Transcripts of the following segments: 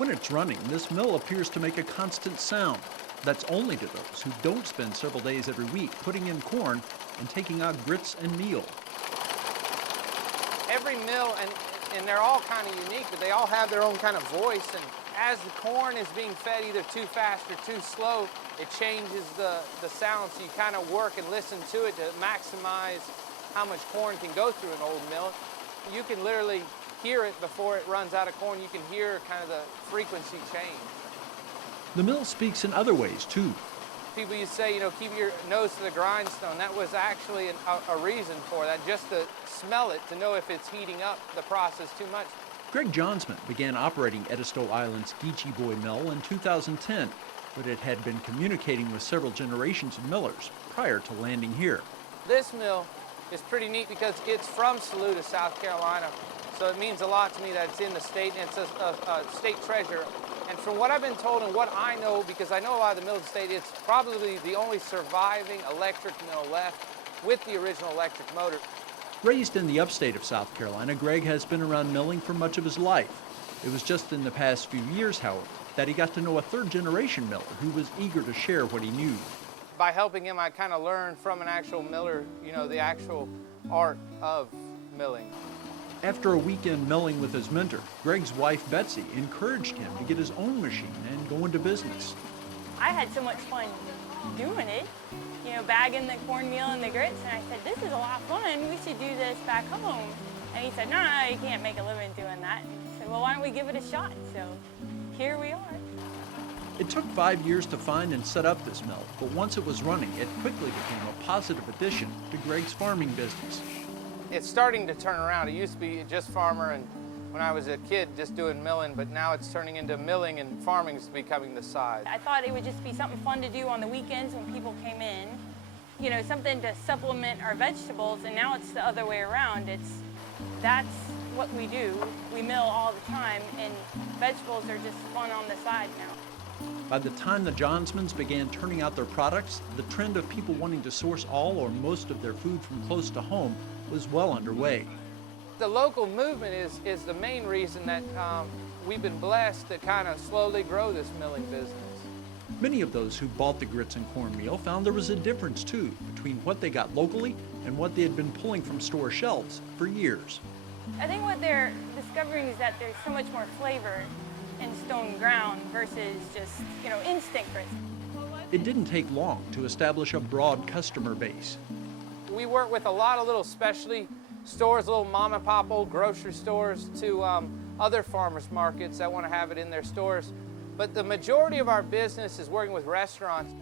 When it's running, this mill appears to make a constant sound. That's only to those who don't spend several days every week putting in corn and taking out grits and meal. Every mill, and they're all kind of unique, but they all have their own kind of voice. And as the corn is being fed either too fast or too slow, it changes the sound. So you kind of work and listen to it to maximize how much corn can go through an old mill. You can literally hear it before it runs out of corn. You can hear kind of the frequency change. The mill speaks in other ways, too. People used to say, keep your nose to the grindstone. That was actually a reason for that, just to smell it, to know if it's heating up the process too much. Greg Johnsman began operating Edisto Island's Geechie Boy Mill in 2010, but it had been communicating with several generations of millers prior to landing here. This mill is pretty neat because it's from Saluda, South Carolina, so it means a lot to me that it's in the state, and it's a state treasure. And from what I've been told and what I know, because I know a lot of the mills in the state, it's probably the only surviving electric mill left with the original electric motor. Raised in the upstate of South Carolina, Greg has been around milling for much of his life. It was just in the past few years, however, that he got to know a third-generation miller who was eager to share what he knew. By helping him, I kind of learned from an actual miller, the actual art of milling. After a weekend milling with his mentor, Greg's wife, Betsy, encouraged him to get his own machine and go into business. I had so much fun doing it, bagging the cornmeal and the grits, and I said, this is a lot of fun, we should do this back home. And he said, no, you can't make a living doing that. And I said, well, why don't we give it a shot? So here we are. It took 5 years to find and set up this mill, but once it was running, it quickly became a positive addition to Greg's farming business. It's starting to turn around. It used to be just farmer, and when I was a kid just doing milling, but now it's turning into milling, and farming is becoming the side. I thought it would just be something fun to do on the weekends when people came in, something to supplement our vegetables, and now it's the other way around. That's what we do. We mill all the time, and vegetables are just fun on the side now. By the time the Johnsmans began turning out their products, the trend of people wanting to source all or most of their food from close to home was well underway. The local movement is the main reason that we've been blessed to kind of slowly grow this milling business. Many of those who bought the grits and cornmeal found there was a difference, too, between what they got locally and what they had been pulling from store shelves for years. I think what they're discovering is that there's so much more flavor in stone ground versus just, instant grits. It didn't take long to establish a broad customer base. We work with a lot of little specialty stores, little mom and pop old grocery stores, to other farmers markets that want to have it in their stores. But the majority of our business is working with restaurants.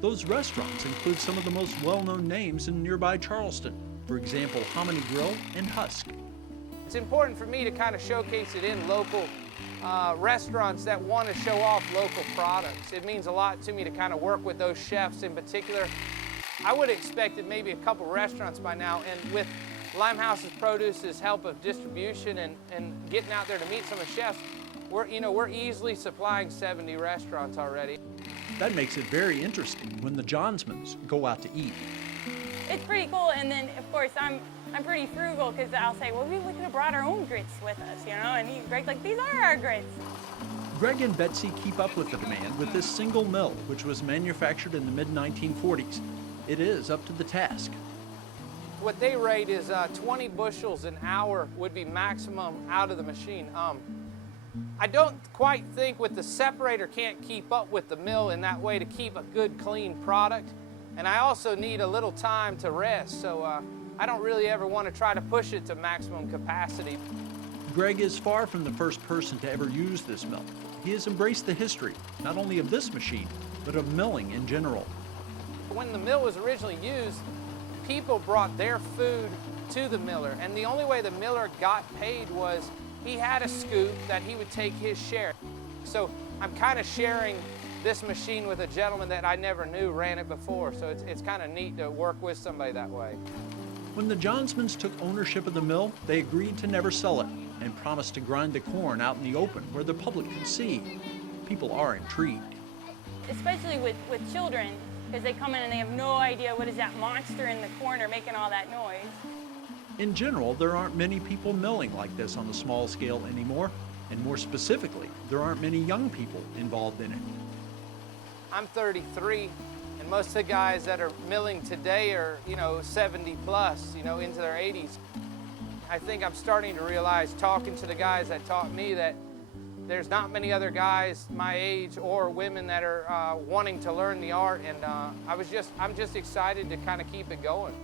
Those restaurants include some of the most well-known names in nearby Charleston. For example, Hominy Grill and Husk. It's important for me to kind of showcase it in local restaurants that want to show off local products. It means a lot to me to kind of work with those chefs in particular. I would have expected maybe a couple restaurants by now, and with Limehouse's Produce's help of distribution and getting out there to meet some of the chefs, we're easily supplying 70 restaurants already. That makes it very interesting when the Johnsmans go out to eat. It's pretty cool, and then of course I'm pretty frugal because I'll say, well, we could have brought our own grits with us, and Greg's like, these are our grits. Greg and Betsy keep up with the demand with this single mill, which was manufactured in the mid-1940s. It is up to the task. What they rate is 20 bushels an hour would be maximum out of the machine. I don't quite think with the separator can't keep up with the mill in that way to keep a good, clean product. And I also need a little time to rest, so I don't really ever want to try to push it to maximum capacity. Greg is far from the first person to ever use this mill. He has embraced the history, not only of this machine, but of milling in general. When the mill was originally used, people brought their food to the miller, and the only way the miller got paid was he had a scoop that he would take his share. So I'm kind of sharing this machine with a gentleman that I never knew ran it before, so it's kind of neat to work with somebody that way. When the Johnsmans took ownership of the mill, they agreed to never sell it and promised to grind the corn out in the open where the public could see. People are intrigued. Especially with children, because they come in and they have no idea what is that monster in the corner making all that noise. In general, there aren't many people milling like this on a small scale anymore. And more specifically, there aren't many young people involved in it. I'm 33, and most of the guys that are milling today are, 70 plus, into their 80s. I think I'm starting to realize, talking to the guys that taught me, that there's not many other guys my age or women that are wanting to learn the art, and I'm just excited to kind of keep it going.